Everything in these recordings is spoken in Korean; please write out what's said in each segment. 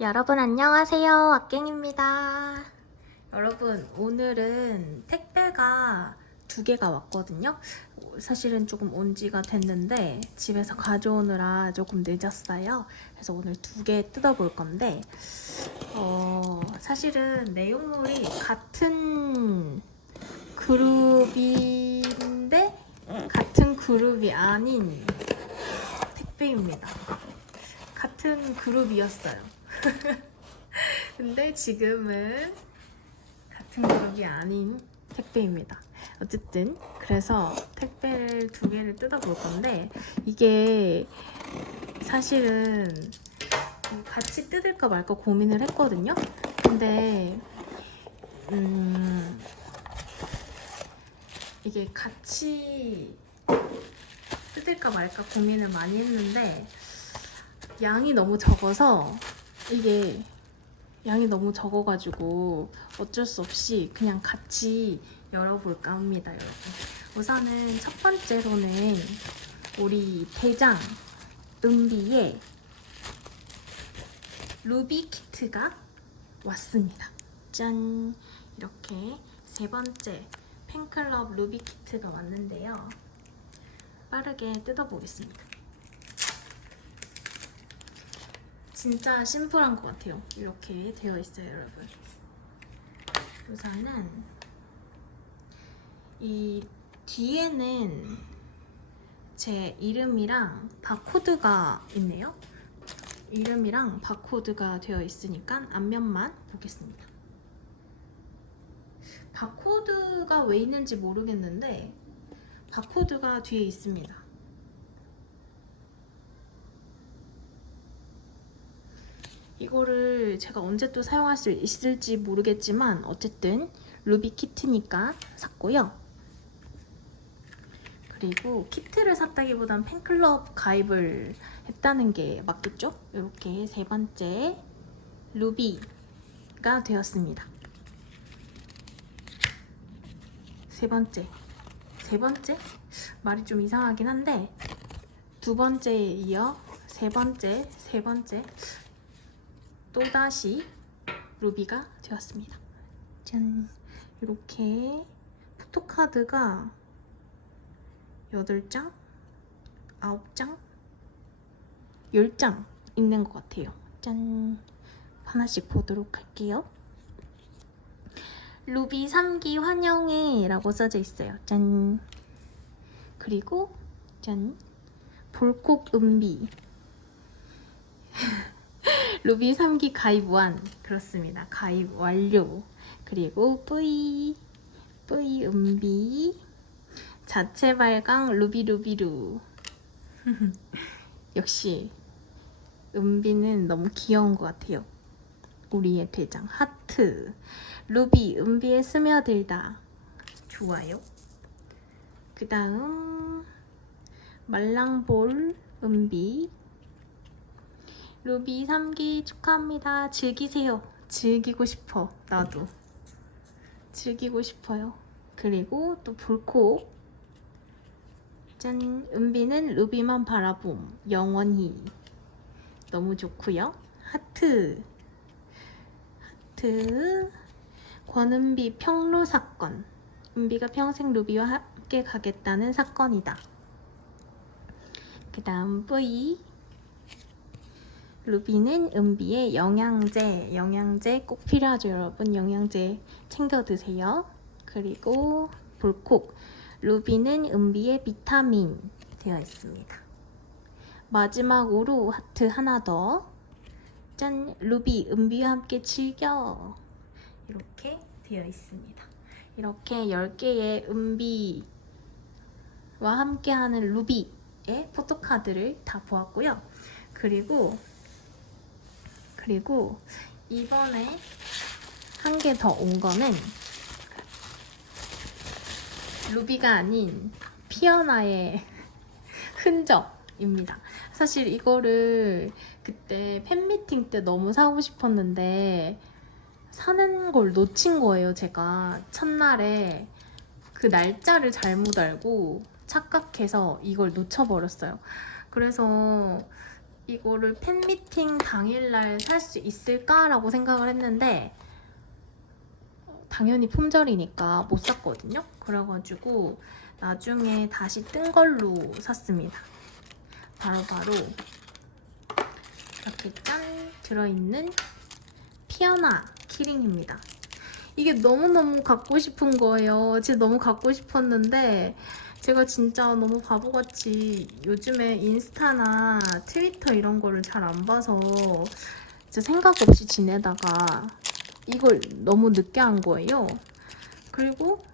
여러분 안녕하세요. 악갱입니다. 여러분 오늘은 택배가 두 개가 왔거든요. 사실은 조금 온 지가 됐는데 집에서 가져오느라 조금 늦었어요. 그래서 오늘 두 개 뜯어볼 건데 어, 사실은 내용물이 같은 그룹인데 같은 그룹이 아닌 택배입니다. 같은 그룹이었어요. 근데 지금은 같은 그룹이 아닌 택배입니다. 어쨌든 그래서 택배를 두 개를 뜯어볼 건데 이게 사실은 같이 뜯을까 말까 고민을 했거든요. 근데 음 이게 같이 뜯을까 말까 고민을 많이 했는데 양이 너무 적어서 이게 양이 너무 적어가지고 어쩔 수 없이 그냥 같이 열어볼까 합니다, 여러분. 우선은 첫 번째로는 우리 대장 은비의 루비 키트가 왔습니다. 짠! 이렇게 세 번째 팬클럽 루비 키트가 왔는데요. 빠르게 뜯어보겠습니다. 진짜 심플한 것 같아요. 이렇게 되어 있어요, 여러분. 우선은 이 뒤에는 제 이름이랑 바코드가 있네요. 이름이랑 바코드가 되어 있으니까 앞면만 보겠습니다. 바코드가 왜 있는지 모르겠는데 바코드가 뒤에 있습니다. 이거를 제가 언제 또 사용할 수 있을지 모르겠지만 어쨌든 루비 키트니까 샀고요. 그리고 키트를 샀다기보단 팬클럽 가입을 했다는 게 맞겠죠? 이렇게 세 번째 루비가 되었습니다. 세 번째. 세 번째? 말이 좀 이상하긴 한데 두 번째에 이어 세 번째, 세 번째 또다시 루비가 되었습니다. 짠! 이렇게 포토카드가 8장? 9장? 10장 있는 것 같아요. 짠! 하나씩 보도록 할게요. 루비 3기 환영해 라고 써져 있어요. 짠! 그리고 짠! 볼콕 은비 루비 3기 가입 완 그렇습니다. 가입 완료. 그리고 뿌이 뿌이 은비 자체 발광 루비 루비루 역시 은비는 너무 귀여운 것 같아요. 우리의 대장 하트 루비 은비에 스며들다 좋아요. 그 다음 말랑볼 은비 루비 3기 축하합니다. 즐기세요. 즐기고 싶어. 나도. 즐기고 싶어요. 그리고 또 볼콕. 짠. 은비는 루비만 바라봄. 영원히. 너무 좋고요. 하트. 하트. 권은비 평로 사건. 은비가 평생 루비와 함께 가겠다는 사건이다. 그 다음 뿌이. 루비는 은비의 영양제, 영양제 꼭 필요하죠, 여러분. 영양제 챙겨 드세요. 그리고 볼콕, 루비는 은비의 비타민 되어 있습니다. 마지막으로 하트 하나 더. 짠, 루비, 은비와 함께 즐겨. 이렇게 되어 있습니다. 이렇게 10개의 은비와 함께하는 루비의 포토카드를 다 보았고요. 그리고 그리고 이번에 한 개 더 온 거는 루비가 아닌 피어나의 흔적입니다. 사실 이거를 그때 팬미팅 때 너무 사고 싶었는데 사는 걸 놓친 거예요, 제가. 첫날에 그 날짜를 잘못 알고 착각해서 이걸 놓쳐버렸어요. 그래서 이거를 팬미팅 당일날 살 수 있을까라고 생각을 했는데 당연히 품절이니까 못 샀거든요. 그래가지고 나중에 다시 뜬 걸로 샀습니다. 바로바로 이렇게 짠 들어있는 피어나 키링입니다. 이게 너무너무 갖고 싶은 거예요. 진짜 너무 갖고 싶었는데 제가 진짜 너무 바보같이 요즘에 인스타나 트위터 이런 거를 잘 안 봐서 진짜 생각 없이 지내다가 이걸 너무 늦게 한 거예요. 그리고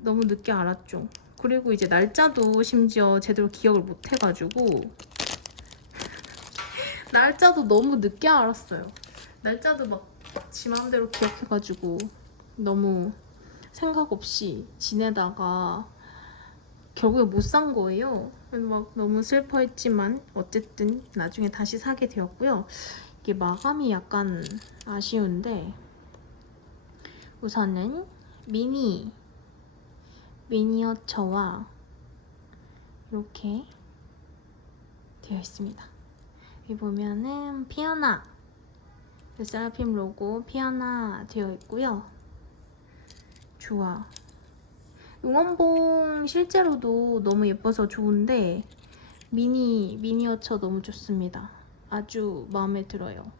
너무 늦게 알았죠. 그리고 이제 날짜도 심지어 제대로 기억을 못 해가지고 날짜도 너무 늦게 알았어요. 날짜도 막 지 마음대로 기억해가지고 너무 생각 없이 지내다가 결국에 못 산 거예요. 막 너무 슬퍼했지만 어쨌든 나중에 다시 사게 되었고요. 이게 마감이 약간 아쉬운데 우선은 미니 미니어처와 이렇게 되어 있습니다. 여기 보면은 피아나 르세라핌 로고 피아나 되어 있고요. 좋아. 응원봉 실제로도 너무 예뻐서 좋은데 미니 미니어처 너무 좋습니다. 아주 마음에 들어요.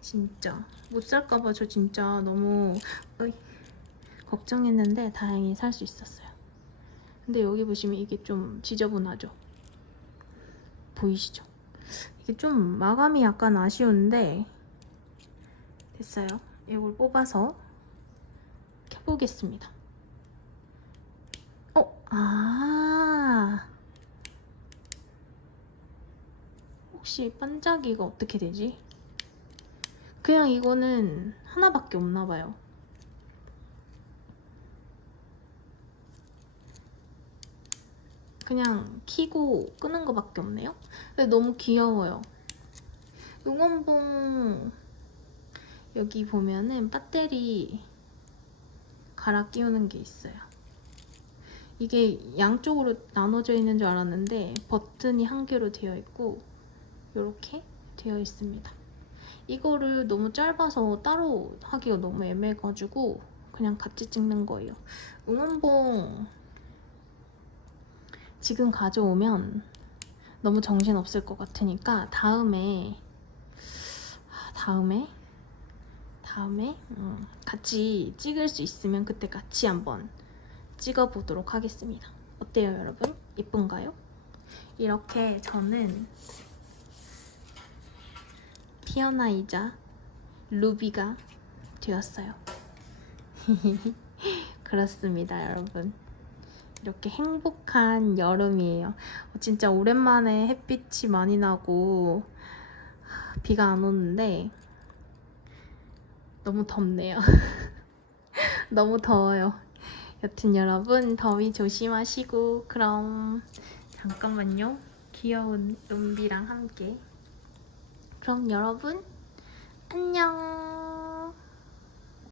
진짜 못 살까봐 저 진짜 너무 어이, 걱정했는데 다행히 살 수 있었어요. 근데 여기 보시면 이게 좀 지저분하죠? 보이시죠? 이게 좀 마감이 약간 아쉬운데 됐어요. 이걸 뽑아서 켜보겠습니다. 어, 아. 혹시 반짝이가 어떻게 되지? 그냥 이거는 하나밖에 없나 봐요. 그냥 키고 끄는 거밖에 없네요. 근데 너무 귀여워요. 응원봉 여기 보면은 배터리 갈아 끼우는 게 있어요. 이게 양쪽으로 나눠져 있는 줄 알았는데 버튼이 한 개로 되어 있고 이렇게 되어 있습니다. 이거를 너무 짧아서 따로 하기가 너무 애매해가지고 그냥 같이 찍는 거예요. 응원봉 지금 가져오면 너무 정신 없을 것 같으니까 다음에 아, 다음에 다음에 음, 같이 찍을 수 있으면 그때 같이 한번 찍어보도록 하겠습니다. 어때요, 여러분? 예쁜가요? 이렇게 저는 피어나이자 루비가 되었어요. 그렇습니다, 여러분. 이렇게 행복한 여름이에요. 어, 진짜 오랜만에 햇빛이 많이 나고 하, 비가 안 오는데 너무 덥네요. 너무 더워요. 여튼 여러분 더위 조심하시고 그럼 잠깐만요. 귀여운 은비랑 함께 그럼 여러분 안녕.